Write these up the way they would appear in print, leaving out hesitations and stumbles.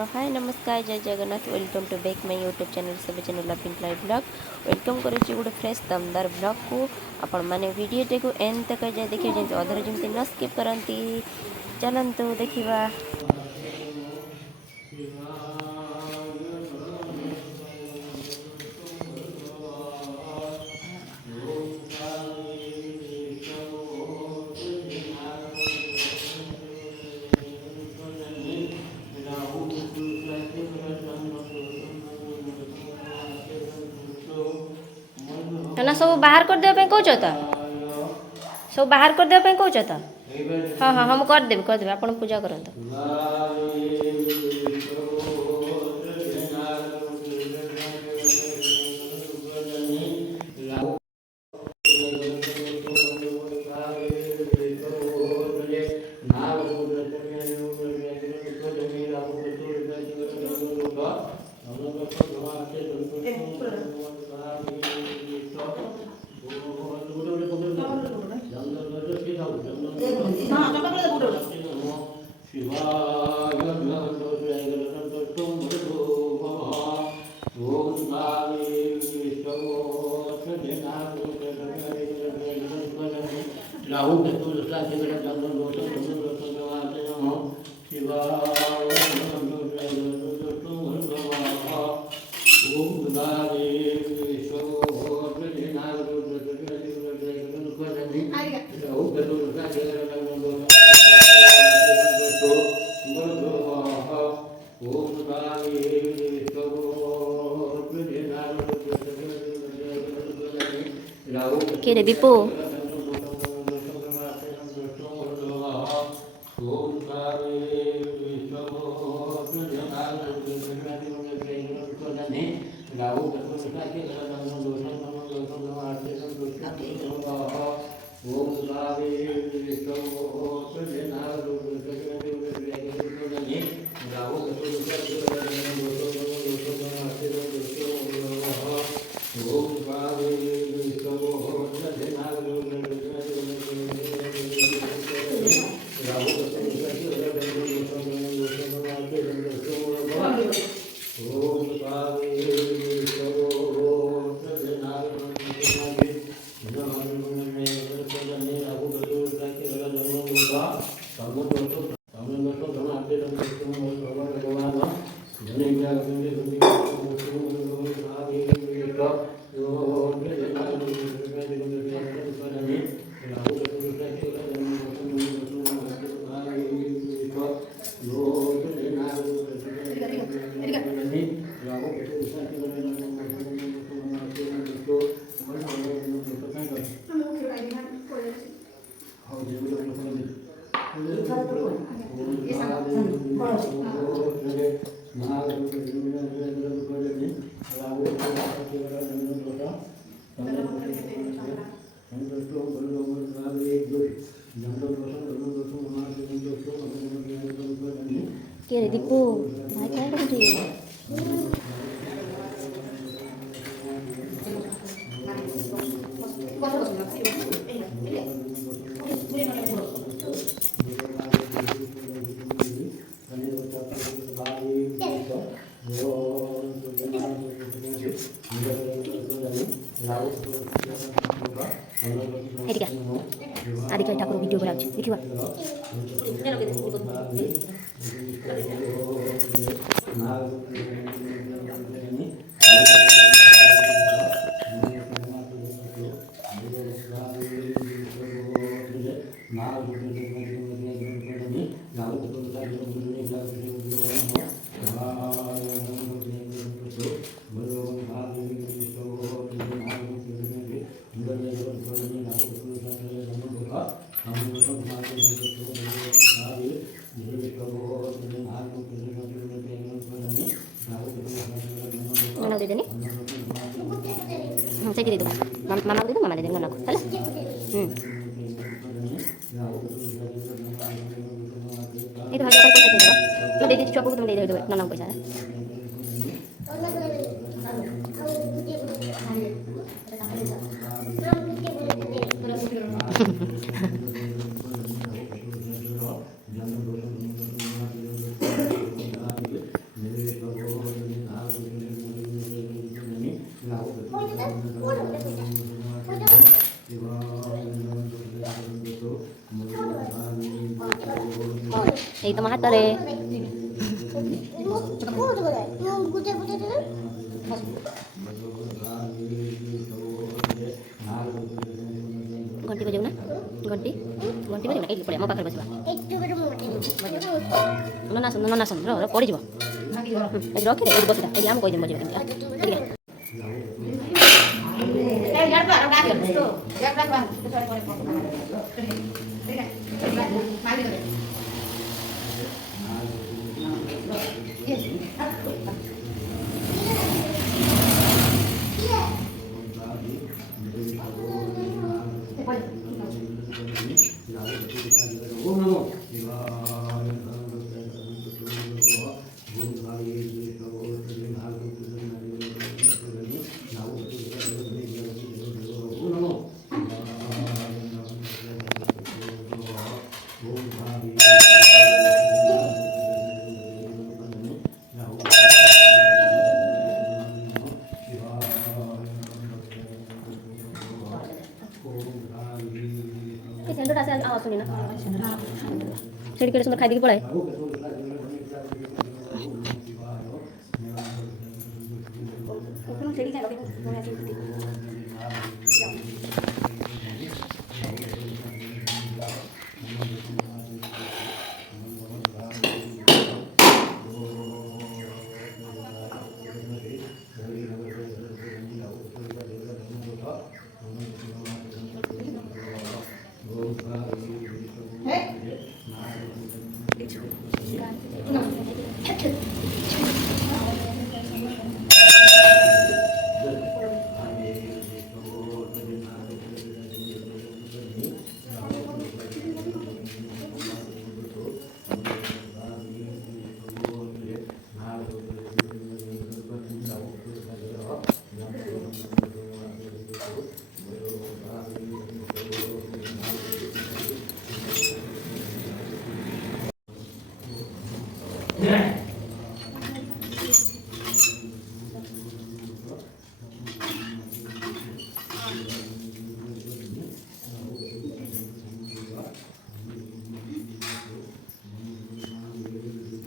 Hello hi नमस्कार जय Jagannath welcome to back my YouTube channel सब channel pink live blog welcome करुच्ची गोटे फ्रेश दमदार ब्लॉग को आपण मैंने वीडियो को एंड तक जाए देखिए जमी अधर जमी न स्किप करती चलतु देखा। ना सब बाहर कर देबे कहछ त सब बाहर कर देबे कहछ त हाँ हाँ हम कर देबे आपण पूजा करंत। Kira Dipo. Kira Dipo. Baik kan dia. Adik kita Thakur video बनाउँछ देखिवा mana udah nih saya gitu mama udah mama dengan aku salah itu harus saya itu udah di coba udah dari duit nanang pesa ଏଇ ତମ ହାତରେ ଘଣ୍ଟି ବଜାଉ ନା ଘଣ୍ଟି ଘଣ୍ଟି ବଜାଉ ନା ଏଇଠି ପଡ଼ିଆ ମୋ ପାଖରେ ବସିବା ନନା ଆସନ୍ତୁ ର ପଡ଼ିଯିବ ଏଠି ରଖିଦେ ଏଇଠି ବସିଥା ଏଠି ଆମେ କହିଦେବୁ ବଜାଇବା କେମିତି सेंडोटा से आवाज सुनी ना सेड़ी केड़े सुंदर खाई देके पळाय ओपन सेड़ी खाई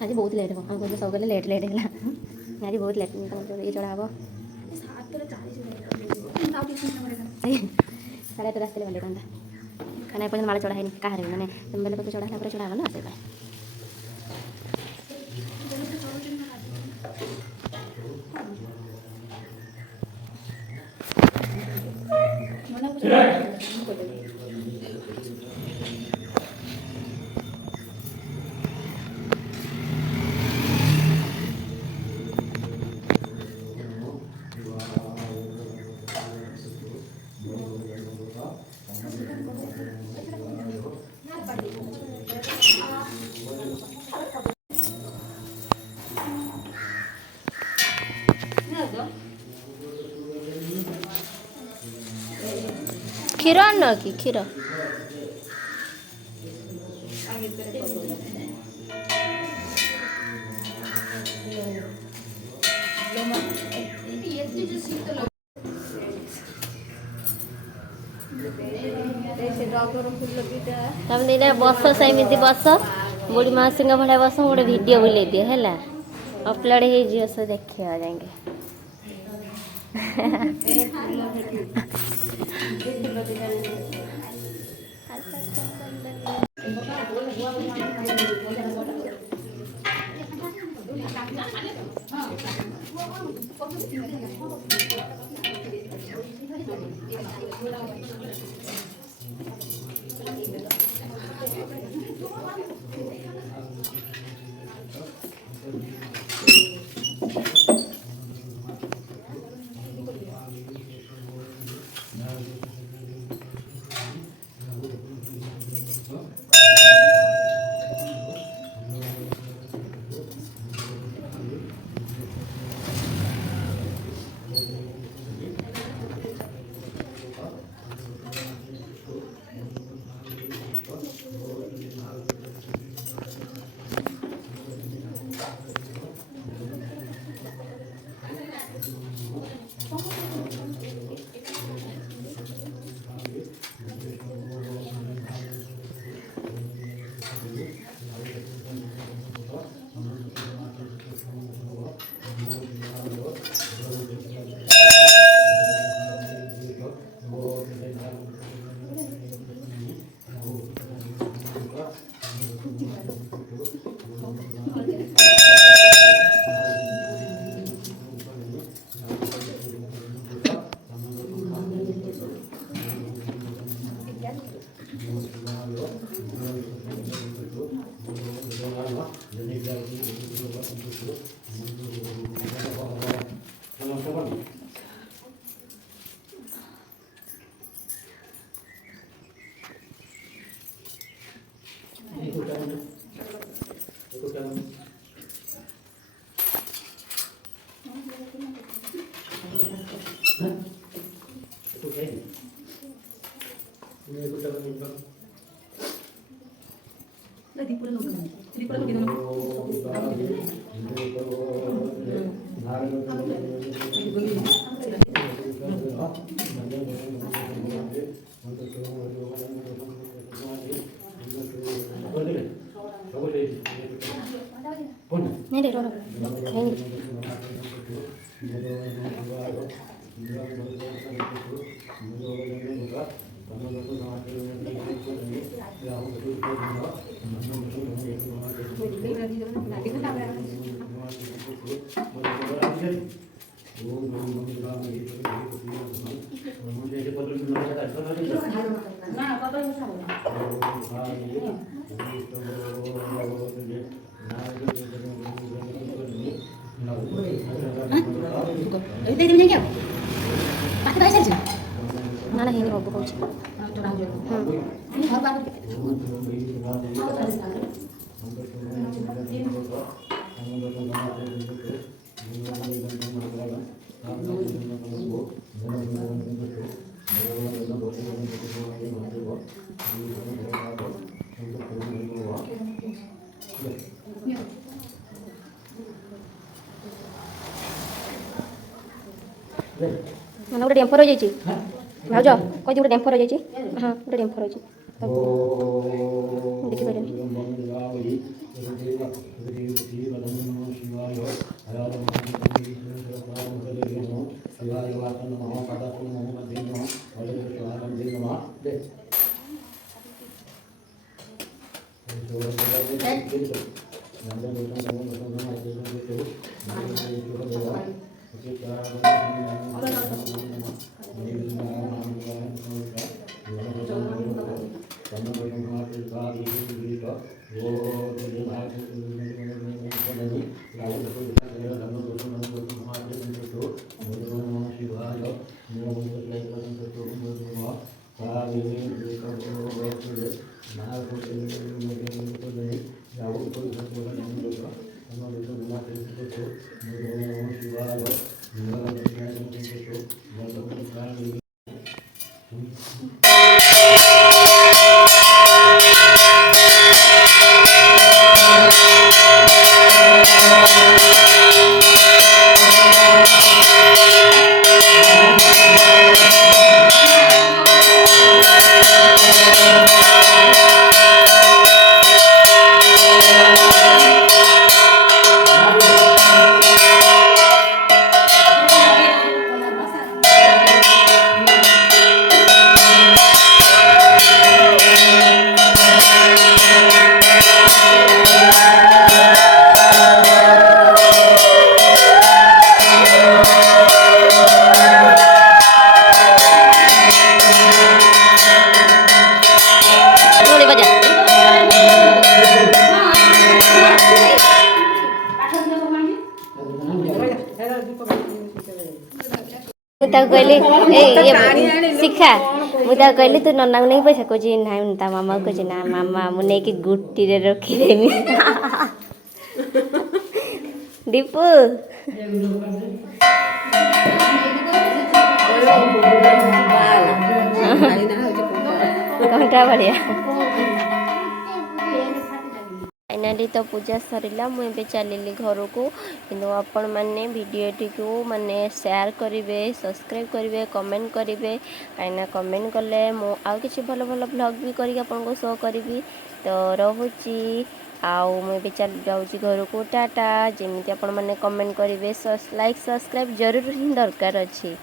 आज बहुत लेट हम को सब गले लेट लेट है आज बहुत लेट ये चढ़ा हम साढ़े 8 रास्ते वाले कंदा खाना पर्यंत माला चढ़ा है कहाँ मैंने बेल पत्र चढ़ा चढ़ा ना से क्षीर आन कि क्षीर तम दिने बस सेमती बस बुढ़ी मासी भाया बस गोटे वीडियो बुले दिए है अपलोड हो देखिए जाएंगे Ini deh, Rono. Ini. Mana ini robo kunci? Mana udah diampor aja sih? Mau jauh? Kau juga udah diampor aja sih? Udah diampor aja. Dikit aja nih. कहली शिखा मुझे कहली तू नना को नहीं पैसा कह ना ता मामा को ना मामा मुझे कि गुट्टी रे रखीदेमी दीपू घंटा बढ़िया फाइनाली तो पूजा सरला मुझे चलिली घर को किंतु आपण मैंने वीडियोटी को माने शेयर करेंगे सब्सक्राइब करेंगे कमेंट करेंगे कहीं कमेंट कले मु आउ किसी भल भल ब्लॉग भी करके आपको शो करी तो रोची आउ मुझे चल जाऊँगी घर को टाटा जमी आपण मैंने कमेंट करेंगे लाइक सब्सक्राइब जरूर ही दरकार अच्छी।